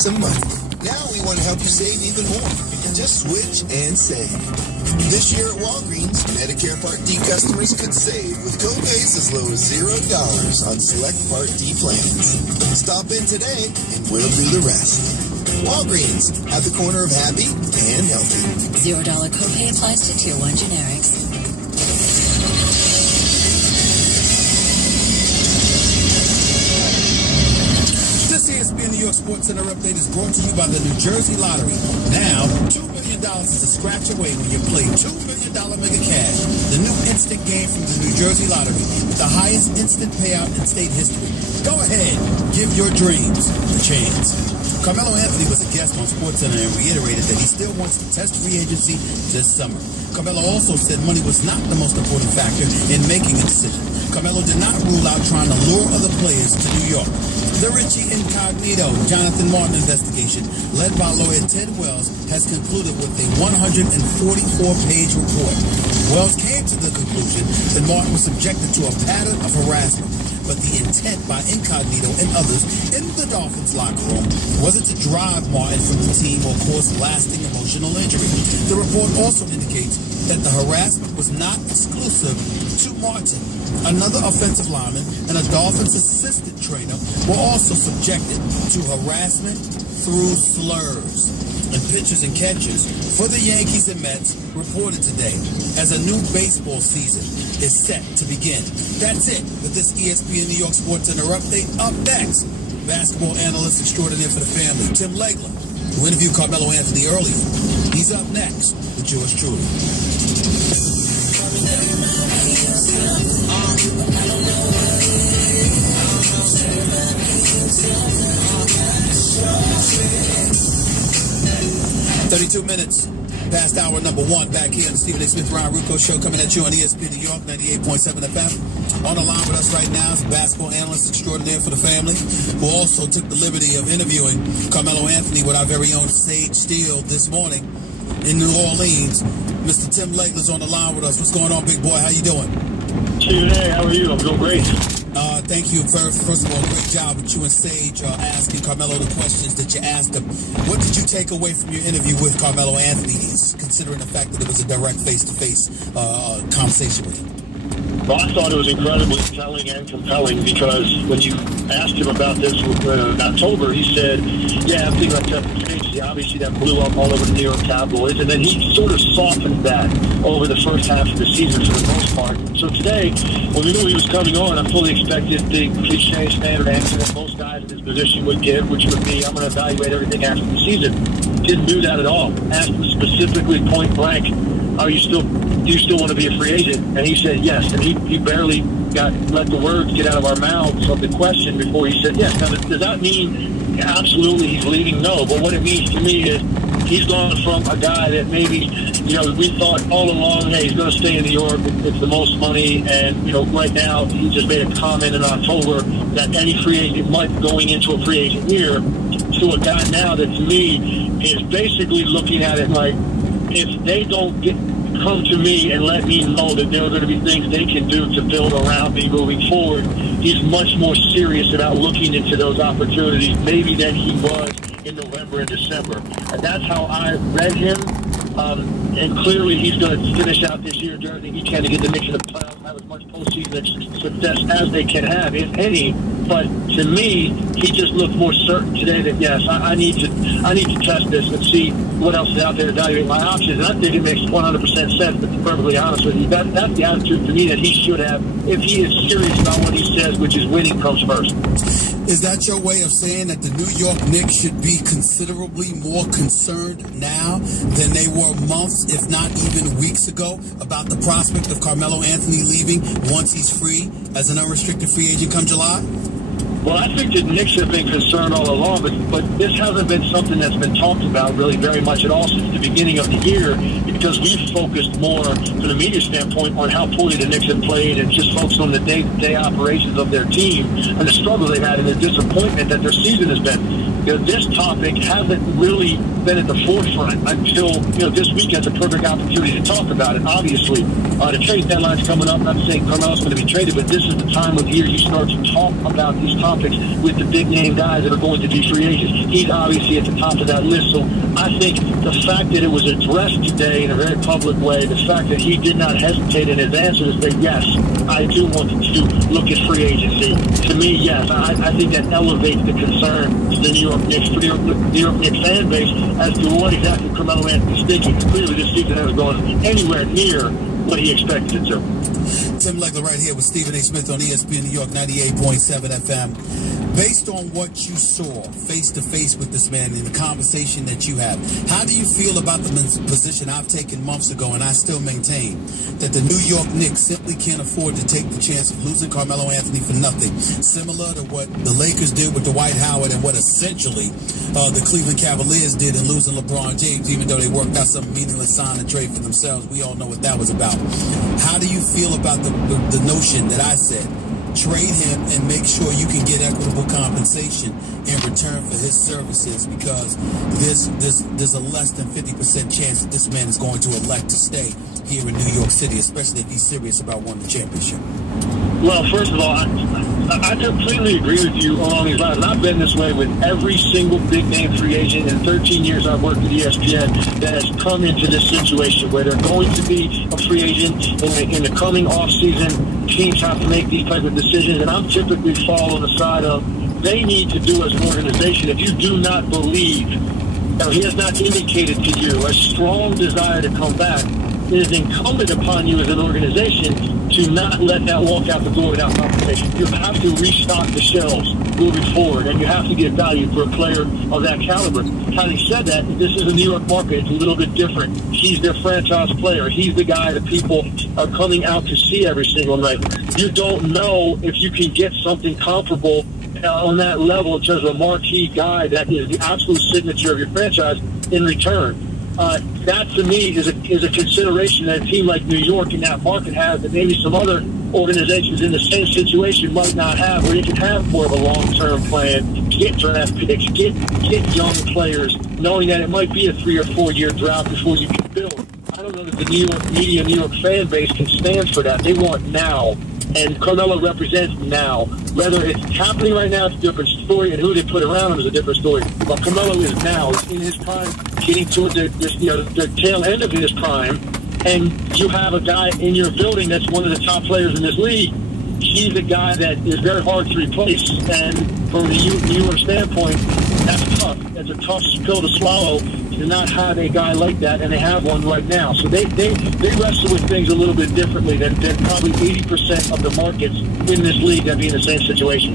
some money. Now we want to help you save even more. Just switch and save. This year at Walgreens, Medicare Part D customers could save with co-pays as low as $0 on select Part D plans. Stop in today and we'll do the rest. Walgreens, at the corner of happy and healthy. $0 copay applies to Tier 1 generics. This ESPN New York Sports Center update is brought to you by the New Jersey Lottery. Now, $2 million is a scratch away when you play $2 million Mega Cash, the new instant game from the New Jersey Lottery with the highest instant payout in state history. Go ahead, give your dreams a chance. Carmelo Anthony was a guest on SportsCenter and reiterated that he still wants to test free agency this summer. Carmelo also said money was not the most important factor in making a decision. Carmelo did not rule out trying to lure other players to New York. The Richie Incognito Jonathan Martin investigation, led by lawyer Ted Wells, has concluded with a 144-page report. Wells came to the conclusion that Martin was subjected to a pattern of harassment, but the intent by Incognito and others in the Dolphins locker room wasn't to drive Martin from the team or cause lasting emotional injury. The report also indicates that the harassment was not exclusive to Martin. Another offensive lineman and a Dolphins assistant trainer were also subjected to harassment through slurs. And pitchers and catchers for the Yankees and Mets reported today as a new baseball season is set to begin. That's it with this ESPN New York Sports Center update. Up next, basketball analyst extraordinaire for the family, Tim Legler, who interviewed Carmelo Anthony earlier. He's up next with yours truly. 32 minutes past hour number one, back here on the Stephen A. Smith Ryan Rucco Show, coming at you on ESPN New York 98.7 FM. On the line with us right now is basketball analyst extraordinaire for the family, who also took the liberty of interviewing Carmelo Anthony with our very own Sage Steele this morning in New Orleans. Mr. Tim Legler's on the line with us. What's going on, big boy? How you doing? Stephen A., how are you? I'm doing great. Thank you. First of all, great job with you and Sage asking Carmelo the questions that you asked him. What did you take away from your interview with Carmelo Anthony, considering the fact that it was a direct face-to-face conversation with him? Well, I thought it was incredibly telling and compelling because when you asked him about this in October, he said, yeah, I'm thinking about testing free agency. Obviously, that blew up all over the New York Cowboys. And then he sort of softened that over the first half of the season for the most part. So today, when we knew he was coming on, I fully expected the cliche standard answer that most guys in this position would give, which would be, I'm going to evaluate everything after the season. Didn't do that at all. Asked him specifically, point blank, do you still want to be a free agent? And he said yes. And he barely let the words get out of our mouths of the question before he said yes. Now, does that mean absolutely he's leaving? No. But what it means to me is he's gone from a guy that maybe, we thought all along, hey, he's going to stay in New York. It's the most money. And, right now he just made a comment in October that any free agent might be going into a free agent year, to a guy now that to me is basically looking at it like, if they don't come to me and let me know that there are going to be things they can do to build around me moving forward, he's much more serious about looking into those opportunities maybe than he was in November and December. And that's how I read him. And clearly he's going to finish out this year doing everything he can to get the Knicks in the playoffs, have as much postseason success as they can have, if any. But to me, he just looked more certain today that yes, I need to test this and see what else is out there to evaluate my options. And I think it makes 100% sense, to be perfectly honest with you. That's the attitude to me that he should have if he is serious about what he says, which is winning comes first. Is that your way of saying that the New York Knicks should be considerably more concerned now than they were months, if not even weeks ago, about the prospect of Carmelo Anthony leaving once he's free as an unrestricted free agent come July? Well, I think the Knicks have been concerned all along, but this hasn't been something that's been talked about really very much at all since the beginning of the year, because we've focused more from the media standpoint on how poorly the Knicks have played and just focused on the day-to-day operations of their team and the struggle they've had and the disappointment that their season has been. this topic hasn't really been at the forefront until, this week has a perfect opportunity to talk about it. Obviously, the trade deadline's coming up. I'm not saying Carmelo's going to be traded, but this is the time of year you start to talk about these topics with the big-name guys that are going to be free agents. He's obviously at the top of that list. So I think the fact that it was addressed today in a very public way, the fact that he did not hesitate in his answer to say, yes, I do want to look at free agency. To me, yes, I think that elevates the concern to the New York Knicks fan base as to what exactly Carmelo Anthony's thinking. Clearly, this season hasn't gone anywhere near what he expected it to. Tim Legler right here with Stephen A. Smith on ESPN New York 98.7 FM. Based on what you saw face-to-face with this man in the conversation that you had, how do you feel about the position I've taken months ago, and I still maintain that the New York Knicks simply can't afford to take the chance of losing Carmelo Anthony for nothing, similar to what the Lakers did with Dwight Howard and what essentially the Cleveland Cavaliers did in losing LeBron James, even though they worked out some meaningless sign and trade for themselves. We all know what that was about. How do you feel about the notion that I said, trade him and make sure you can get equitable compensation in return for his services, because there's a less than 50% chance that this man is going to elect to stay here in New York City, especially if he's serious about winning the championship? Well, first of all, I completely agree with you along these lines. And I've been this way with every single big-name free agent in 13 years I've worked at ESPN that has come into this situation where they're going to be a free agent in the coming offseason. Teams have to make these type of decisions, and I'm typically fall on the side of they need to do as an organization. If you do not believe, or he has not indicated to you a strong desire to come back, it is incumbent upon you as an organization to not let that walk out the door without compensation. You have to restock the shelves moving forward, and you have to get value for a player of that caliber. Having said that, this is a New York market. It's a little bit different. He's their franchise player. He's the guy that people are coming out to see every single night. You don't know if you can get something comparable on that level in terms of a marquee guy that is the absolute signature of your franchise in return. That, to me, is a consideration that a team like New York in that market has that maybe some other organizations in the same situation might not have, where you can have more of a long-term plan, get draft picks, get young players, knowing that it might be a 3 or 4 year drought before you can build. I don't know that the New York media, New York fan base can stand for that. They want now. And Carmelo represents now. Whether it's happening right now, it's a different story, and who they put around him is a different story. But Carmelo is now. He's in his prime, getting toward the tail end of his prime, and you have a guy in your building that's one of the top players in this league. He's a guy that is very hard to replace, and from the New York standpoint, that's tough. It's a tough pill to swallow to not have a guy like that, and they have one right now. So they wrestle with things a little bit differently than probably 80% of the markets in this league that be in the same situation.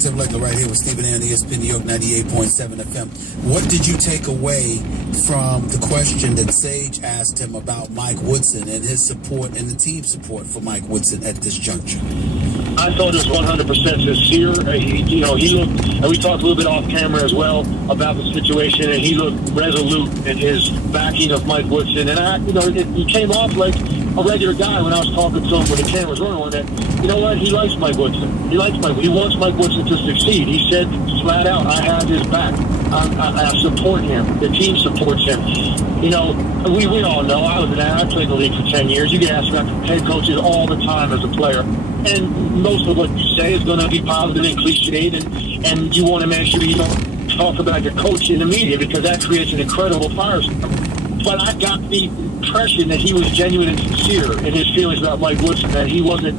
Tim Legler right here with Stephen A. on ESPN New York 98.7 FM. What did you take away from the question that Sage asked him about Mike Woodson and his support and the team support for Mike Woodson at this juncture? I thought it was 100% sincere. He looked, and we talked a little bit off camera as well about the situation, and he looked resolute in his backing of Mike Woodson. And he came off like a regular guy when I was talking to him when the camera was running on that. You know what? He likes Mike Woodson. He wants Mike Woodson to succeed. He said flat out, I have his back. I support him. The team supports him. We all know. I played in the league for 10 years. You get asked about head coaches all the time as a player. And most of what you say is going to be positive and cliched, and you want to make sure you don't talk about your coach in the media, because that creates an incredible firestorm. But I got the impression that he was genuine and sincere in his feelings about Mike Woodson, that he wasn't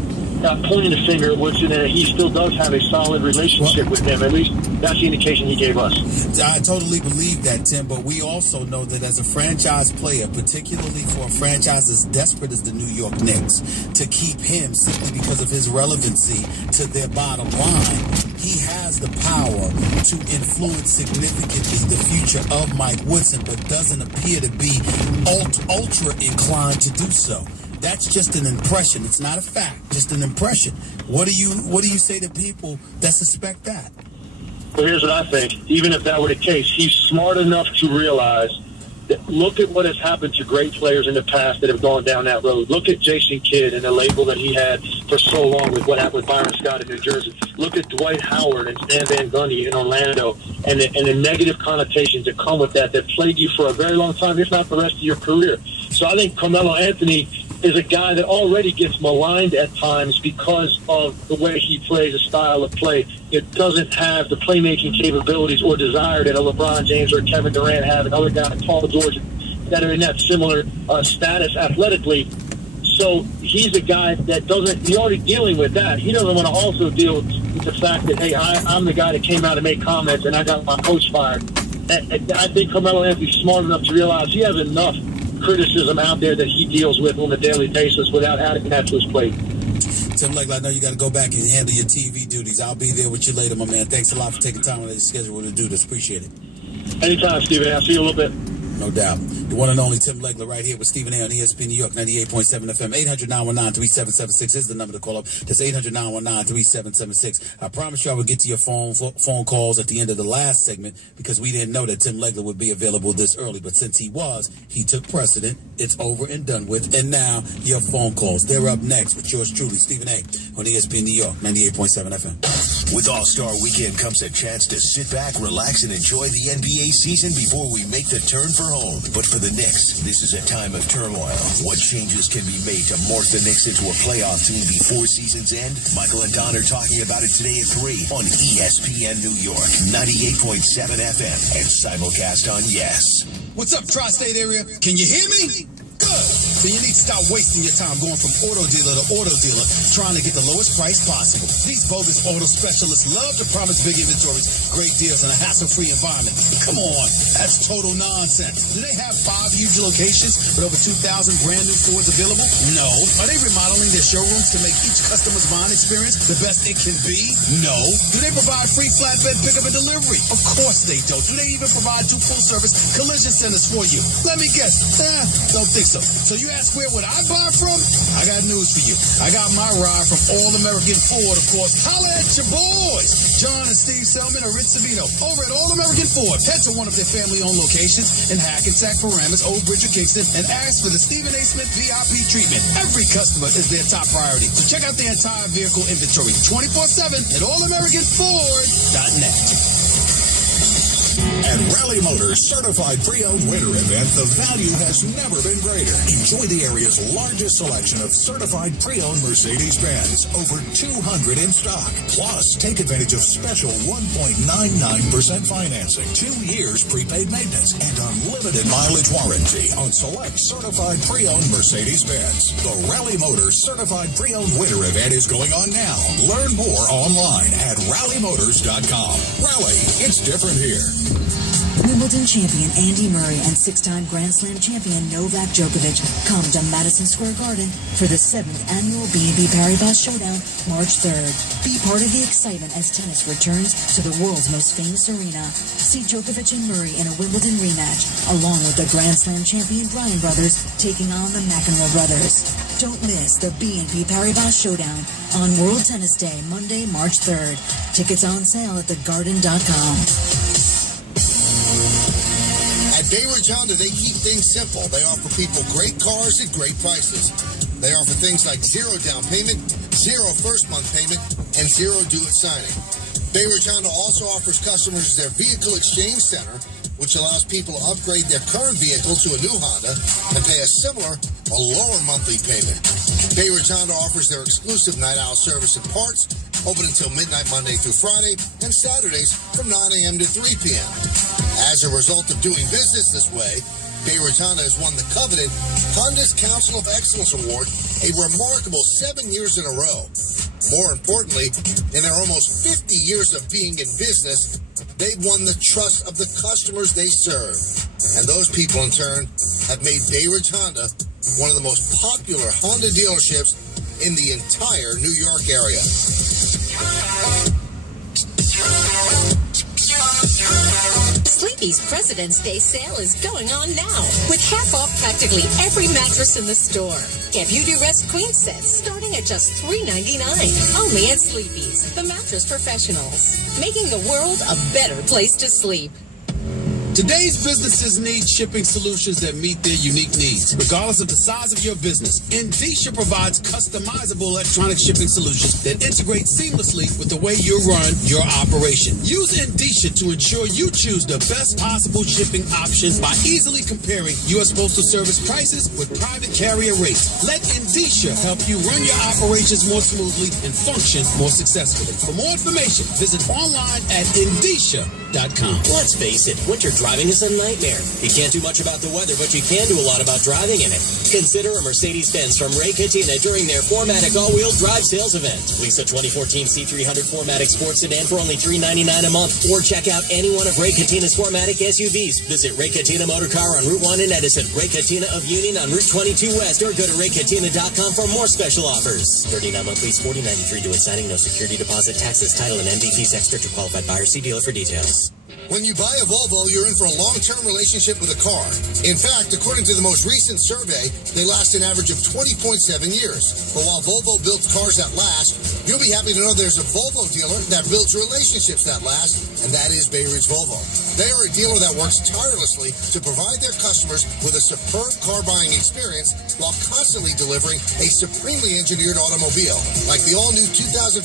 pointing the finger at Woodson, and he still does have a solid relationship with him. At least that's the indication he gave us. I totally believe that, Tim, but we also know that as a franchise player, particularly for a franchise as desperate as the New York Knicks, to keep him simply because of his relevancy to their bottom line, he has the power to influence significantly the future of Mike Woodson, but doesn't appear to be ultra inclined to do so. That's just an impression. It's not a fact, just an impression. What do you say to people that suspect that? Well, here's what I think. Even if that were the case, he's smart enough to realize Look at what has happened to great players in the past that have gone down that road. Look at Jason Kidd and the label that he had for so long with what happened with Byron Scott in New Jersey. Look at Dwight Howard and Stan Van Gundy in Orlando and the negative connotations that come with that plagued you for a very long time, if not the rest of your career. So I think Carmelo Anthony is a guy that already gets maligned at times because of the way he plays, a style of play. It doesn't have the playmaking capabilities or desire that a LeBron James or Kevin Durant have, and other guys, Paul George, that are in that similar status athletically. So he's a guy that he's already dealing with that. He doesn't want to also deal with the fact that, hey, I'm the guy that came out and made comments and I got my coach fired. And I think Carmelo Anthony's smart enough to realize he has enough criticism out there that he deals with on a daily basis without adding that to his plate. Tim Legler, I know you got to go back and handle your TV duties. I'll be there with you later, my man. Thanks a lot for taking time on your schedule to do this. Appreciate it. Anytime, Stephen. I'll see you in a little bit. No doubt. The one and only Tim Legler right here with Stephen A. on ESPN New York, 98.7 FM. 800-919-3776 is the number to call up. That's 800-919-3776. I promise you I would get to your phone calls at the end of the last segment because we didn't know that Tim Legler would be available this early. But since he took precedent. It's over and done with. And now your phone calls. They're up next with yours truly, Stephen A. on ESPN New York, 98.7 FM. With All-Star Weekend comes a chance to sit back, relax, and enjoy the NBA season before we make the turn for home. But for the Knicks, this is a time of turmoil. What changes can be made to morph the Knicks into a playoff team before season's end? Michael and Don are talking about it today at 3 on ESPN New York, 98.7 FM, and simulcast on Yes. What's up, Tri-State area? Can you hear me? Good. So you need to stop wasting your time going from auto dealer to auto dealer trying to get the lowest price possible. These bogus auto specialists love to promise big inventories, great deals, and a hassle-free environment. Come on, that's total nonsense. Do they have 5 huge locations with over 2,000 brand new Fords available? No. Are they remodeling their showrooms to make each customer's buying experience the best it can be? No. Do they provide free flatbed pickup and delivery? Of course they don't. Do they even provide 2 full-service collision centers for you? Let me guess. Don't think so. So you ask where would I buy from? I got news for you. I got my ride from All-American Ford, of course. Holla at your boys, John and Steve Selman or Rich Savino over at All-American Ford. Head to one of their family-owned locations in Hackensack, Paramus, Old Bridge, or Kingston, and ask for the Stephen A. Smith VIP treatment. Every customer is their top priority. So check out their entire vehicle inventory 24/7 at allamericanford.net. At Rally Motors Certified Pre-Owned Winter Event, the value has never been greater. Enjoy the area's largest selection of certified pre-owned Mercedes-Benz, over 200 in stock. Plus, take advantage of special 1.99% financing, 2 years prepaid maintenance, and unlimited mileage warranty on select certified pre-owned Mercedes-Benz. The Rally Motors Certified Pre-Owned Winter Event is going on now. Learn more online at rallymotors.com. Rally, it's different here. Wimbledon champion Andy Murray and 6-time Grand Slam champion Novak Djokovic come to Madison Square Garden for the 7th annual BNP Paribas Showdown, March 3rd. Be part of the excitement as tennis returns to the world's most famous arena. See Djokovic and Murray in a Wimbledon rematch, along with the Grand Slam champion Bryan brothers taking on the McEnroe brothers. Don't miss the BNP Paribas Showdown on World Tennis Day, Monday, March 3rd. Tickets on sale at thegarden.com. At Bay Ridge Honda, they keep things simple. They offer people great cars at great prices. They offer things like 0 down payment, 0 first month payment, and 0 due-it signing. Bay Ridge Honda also offers customers their vehicle exchange center, which allows people to upgrade their current vehicle to a new Honda and pay a similar or lower monthly payment. Bay Ridge Honda offers their exclusive night owl service and parts, open until midnight Monday through Friday, and Saturdays from 9 a.m. to 3 p.m. As a result of doing business this way, Bay Ridge Honda has won the coveted Honda's Council of Excellence Award a remarkable 7 years in a row. More importantly, in their almost 50 years of being in business, they've won the trust of the customers they serve. And those people, in turn, have made Bay Ridge Honda one of the most popular Honda dealerships in the entire New York area. Sleepy's President's Day sale is going on now, with half off practically every mattress in the store. Get Beauty Rest Queen sets starting at just $3.99. Only at Sleepy's, the mattress professionals, making the world a better place to sleep. Today's businesses need shipping solutions that meet their unique needs. Regardless of the size of your business, Indicia provides customizable electronic shipping solutions that integrate seamlessly with the way you run your operation. Use Indicia to ensure you choose the best possible shipping option by easily comparing U.S. Postal Service prices with private carrier rates. Let Indicia help you run your operations more smoothly and function more successfully. For more information, visit online at Indicia.com. Let's face it, winter driving is a nightmare. You can't do much about the weather, but you can do a lot about driving in it. Consider a Mercedes-Benz from Ray Catena during their 4MATIC all-wheel drive sales event. Lease a 2014 C300 4MATIC sports sedan for only $399 a month, or check out any one of Ray Catena's 4MATIC SUVs. Visit Ray Catena Motor Car on Route 1 in Edison, Ray Catena of Union on Route 22 West, or go to raycatena.com for more special offers. 39-month lease, $40.93 due at signing, no security deposit, taxes, title, and MD fees extra to qualified buyer. See dealer for details. When you buy a Volvo, you're in for a long-term relationship with a car. In fact, according to the most recent survey, they last an average of 20.7 years. But while Volvo builds cars that last, you'll be happy to know there's a Volvo dealer that builds relationships that last, and that is Bay Ridge Volvo. They are a dealer that works tirelessly to provide their customers with a superb car buying experience while constantly delivering a supremely engineered automobile, like the all-new 2014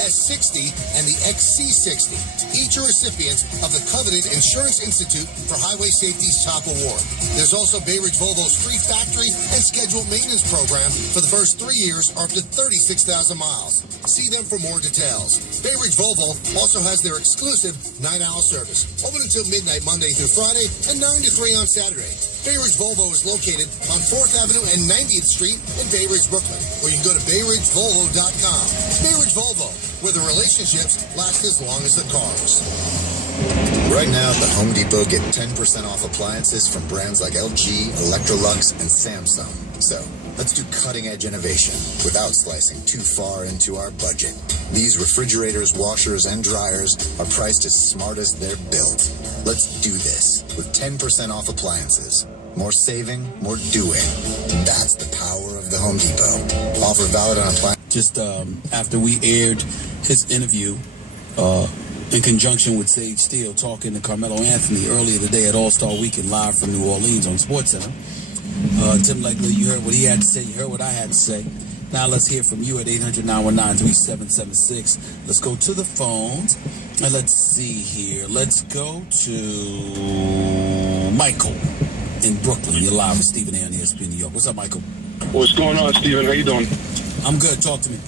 S60 and the XC60. Each are recipients of the coveted Insurance Institute for Highway Safety's top award. There's also Bay Ridge Volvo's free factory and scheduled maintenance program for the first 3 years or up to 36,000 miles. See them for more details. Bay Ridge Volvo also has their exclusive night-owl service, open until midnight Monday through Friday and 9 to 3 on Saturday. Bay Ridge Volvo is located on 4th Avenue and 90th Street in Bay Ridge, Brooklyn, or you can go to BayRidgeVolvo.com. Bay Ridge Volvo, where the relationships last as long as the cars. Right now at the Home Depot, get 10% off appliances from brands like LG, Electrolux, and Samsung. So, let's do cutting-edge innovation without slicing too far into our budget. These refrigerators, washers, and dryers are priced as smart as they're built. Let's do this with 10% off appliances. More saving, more doing. That's the power of the Home Depot. Offer valid on appliances. Just after we aired his interview, in conjunction with Sage Steele, talking to Carmelo Anthony earlier today at All-Star Weekend live from New Orleans on SportsCenter. Tim Legler, you heard what he had to say. You heard what I had to say. Now let's hear from you at 800-919-3776. Let's go to the phones. And let's see here. Let's go to Michael in Brooklyn. You're live with Stephen A. on ESPN New York. What's up, Michael? What's going on, Stephen? How you doing? I'm good. Talk to me.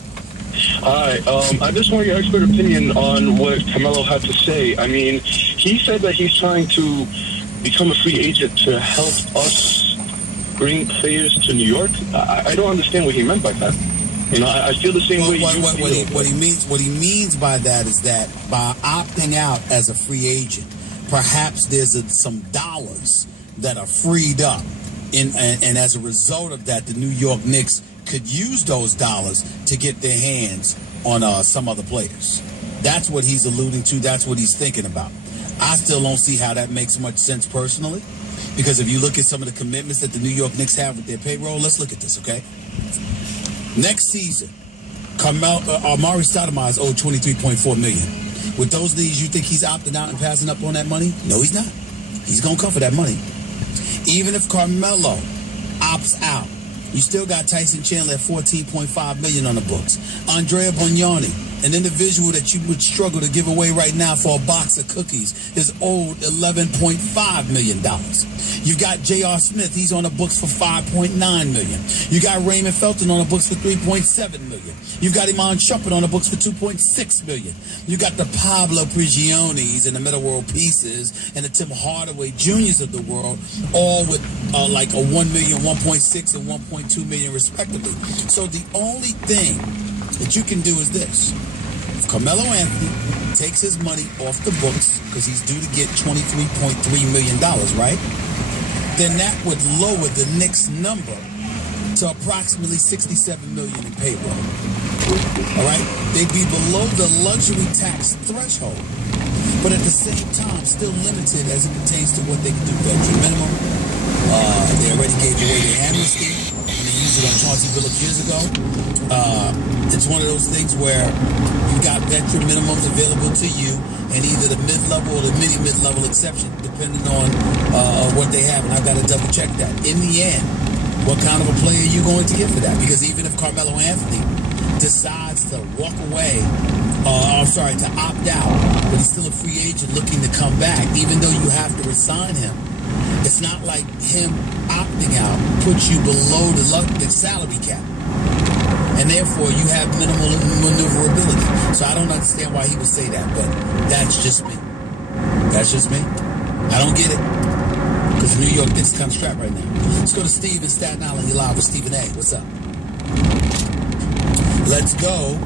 All right. I just want your expert opinion on what Carmelo had to say. I mean, he said that he's trying to become a free agent to help us bring players to New York. I don't understand what he meant by that. You know, I feel the same way you feel. What he means by that is that by opting out as a free agent, perhaps there's some dollars that are freed up, and as a result of that, the New York Knicks could use those dollars to get their hands on some other players. That's what he's alluding to. That's what he's thinking about. I still don't see how that makes much sense personally, because if you look at some of the commitments that the New York Knicks have with their payroll, let's look at this, okay? Next season, Amari Stoudemire is owed $23.4 million. With those needs, you think he's opting out and passing up on that money? No, he's not. He's going to come for that money. Even if Carmelo opts out, you still got Tyson Chandler at $14.5 million on the books. Andrea Bognani, an individual that you would struggle to give away right now for a box of cookies, is owed $11.5 million. You got J.R. Smith, he's on the books for $5.9 million. You got Raymond Felton on the books for $3.7 million. You got Iman Shumpert on the books for $2.6 million. You got the Pablo Prigionis and the Metta World Pieces and the Tim Hardaway Juniors of the world, all with like a $1 million, $1.6 and $1.2 million respectively. So the only thing that you can do is this. If Carmelo Anthony takes his money off the books, because he's due to get $23.3 million, right? Then that would lower the Knicks number to approximately $67 million in payroll. All right? They'd be below the luxury tax threshold, but at the same time still limited as it pertains to what they can do. Veteran minimum. They already gave away their amnesty. They used it on Chauncey Billups years ago. It's one of those things where you got veteran minimums available to you. and either the mid-level or the mid-level exception, depending on what they have. And I've got to double-check that. In the end, what kind of a player are you going to get for that? Because even if Carmelo Anthony decides to walk away, to opt out, but he's still a free agent looking to come back, even though you have to resign him, it's not like him opting out puts you below the salary cap. And therefore, you have minimal maneuverability. So I don't understand why he would say that, but that's just me. That's just me. I don't get it. Because New York Knicks kind of strapped right now. Let's go to Steve in Staten Island. You're live with Stephen A. What's up? Let's go.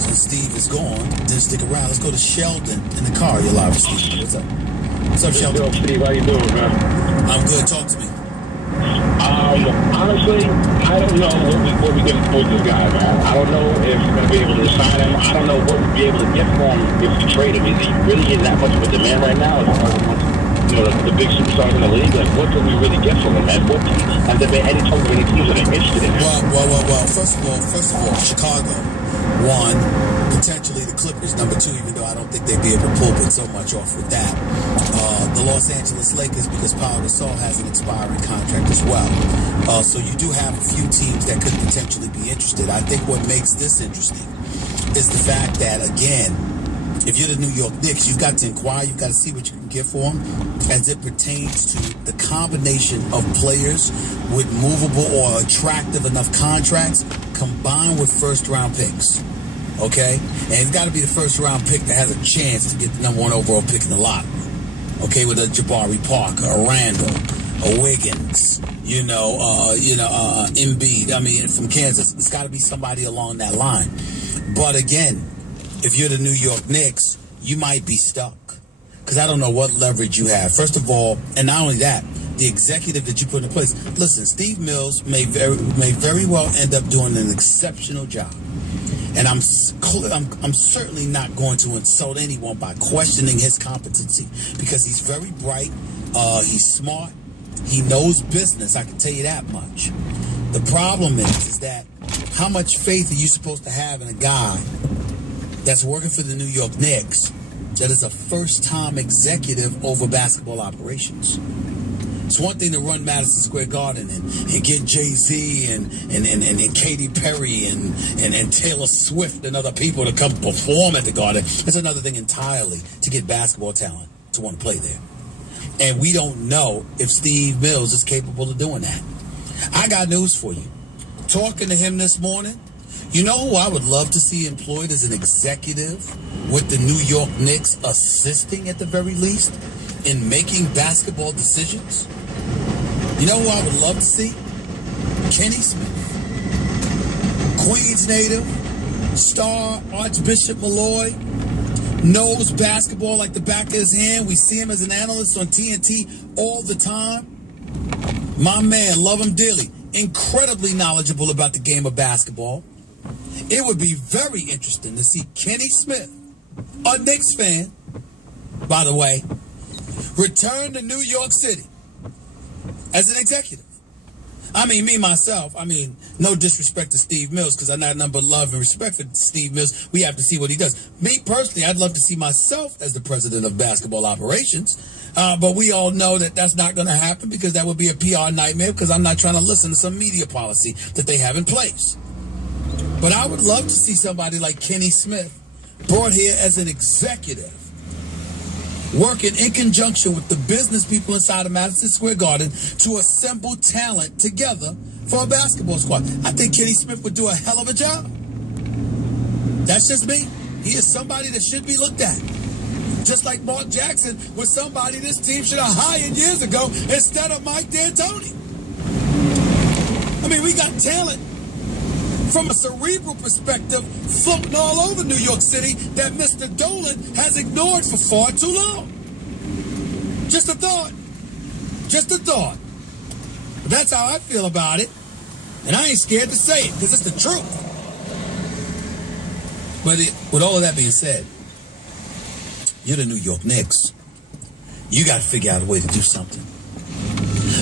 Since Steve is gone, didn't stick around. Let's go to Sheldon in the car. You're live with Steve. What's up? What's up, Sheldon? Yo, Steve, how you doing, man? I'm good. Talk to me. Honestly, I don't know what we're going to do with this guy, man. I don't know if we're going to be able to sign him. I don't know what we'll be able to get for him if we trade him. Is he really in that much of a demand right now? The big superstars in the league? Like, what can we really get from him, man? Has there been any talk of any teams that are interested in him? Well. First of all, Chicago, one, potentially the Clippers, number two, even though I don't think they'd be able to pull so much off with that. The Los Angeles Lakers, because Paul Gasol has an expiring contract as well. So you do have a few teams that could potentially be interested. I think what makes this interesting is the fact that, again, if you're the New York Knicks, you've got to inquire, you've got to see what you can get for them as it pertains to the combination of players with movable or attractive enough contracts combined with first-round picks. Okay? And it's got to be the first-round pick that has a chance to get the number one overall pick in the lottery. Okay, with a Jabari Parker, a Randall, a Wiggins, Embiid. I mean, from Kansas, it's got to be somebody along that line. But again, if you're the New York Knicks, you might be stuck because I don't know what leverage you have. First of all, and not only that, the executive that you put in place. Listen, Steve Mills may very well end up doing an exceptional job. And I'm certainly not going to insult anyone by questioning his competency because he's very bright, he's smart, he knows business, I can tell you that much. The problem is that how much faith are you supposed to have in a guy that's working for the New York Knicks that is a first-time executive over basketball operations? It's one thing to run Madison Square Garden and get Jay-Z and Katy Perry and Taylor Swift and other people to come perform at the Garden. It's another thing entirely to get basketball talent to want to play there. And we don't know if Steve Mills is capable of doing that. I got news for you. Talking to him this morning, you know who I would love to see employed as an executive with the New York Knicks, assisting at the very least in making basketball decisions? You know who I would love to see? Kenny Smith. Queens native, star Archbishop Malloy, knows basketball like the back of his hand. We see him as an analyst on TNT all the time. My man, love him dearly. Incredibly knowledgeable about the game of basketball. It would be very interesting to see Kenny Smith, a Knicks fan, by the way, return to New York City as an executive. I mean, me, myself, no disrespect to Steve Mills, because I got nothing but love and respect for Steve Mills. We have to see what he does. Me, personally, I'd love to see myself as the president of basketball operations. But we all know that that's not going to happen because that would be a PR nightmare because I'm not trying to listen to some media policy that they have in place. But I would love to see somebody like Kenny Smith brought here as an executive, working in conjunction with the business people inside of Madison Square Garden to assemble talent together for a basketball squad. I think Kenny Smith would do a hell of a job. That's just me. He is somebody that should be looked at. Just like Mark Jackson was somebody this team should have hired years ago instead of Mike D'Antoni. I mean, we got talent from a cerebral perspective floating all over New York City that Mr. Dolan has ignored for far too long. Just a thought. Just a thought. But that's how I feel about it. And I ain't scared to say it because it's the truth. But with all of that being said, you're the New York Knicks. You got to figure out a way to do something.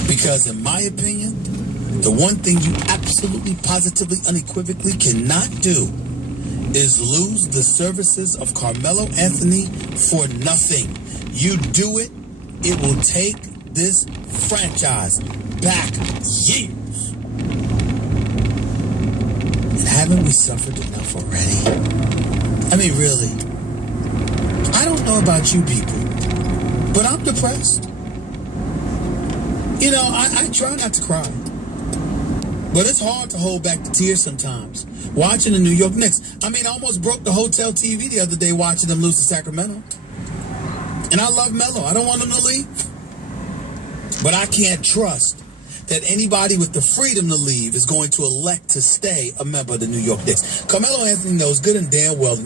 Because in my opinion, the one thing you absolutely, positively, unequivocally cannot do is lose the services of Carmelo Anthony for nothing. You do it, it will take this franchise back years. And haven't we suffered enough already? I mean, really. I don't know about you people, but I'm depressed. You know, I try not to cry. But it's hard to hold back the tears sometimes. Watching the New York Knicks. I mean, I almost broke the hotel TV the other day watching them lose to Sacramento. And I love Melo. I don't want him to leave. But I can't trust that anybody with the freedom to leave is going to elect to stay a member of the New York Knicks. Carmelo Anthony knows good and damn well the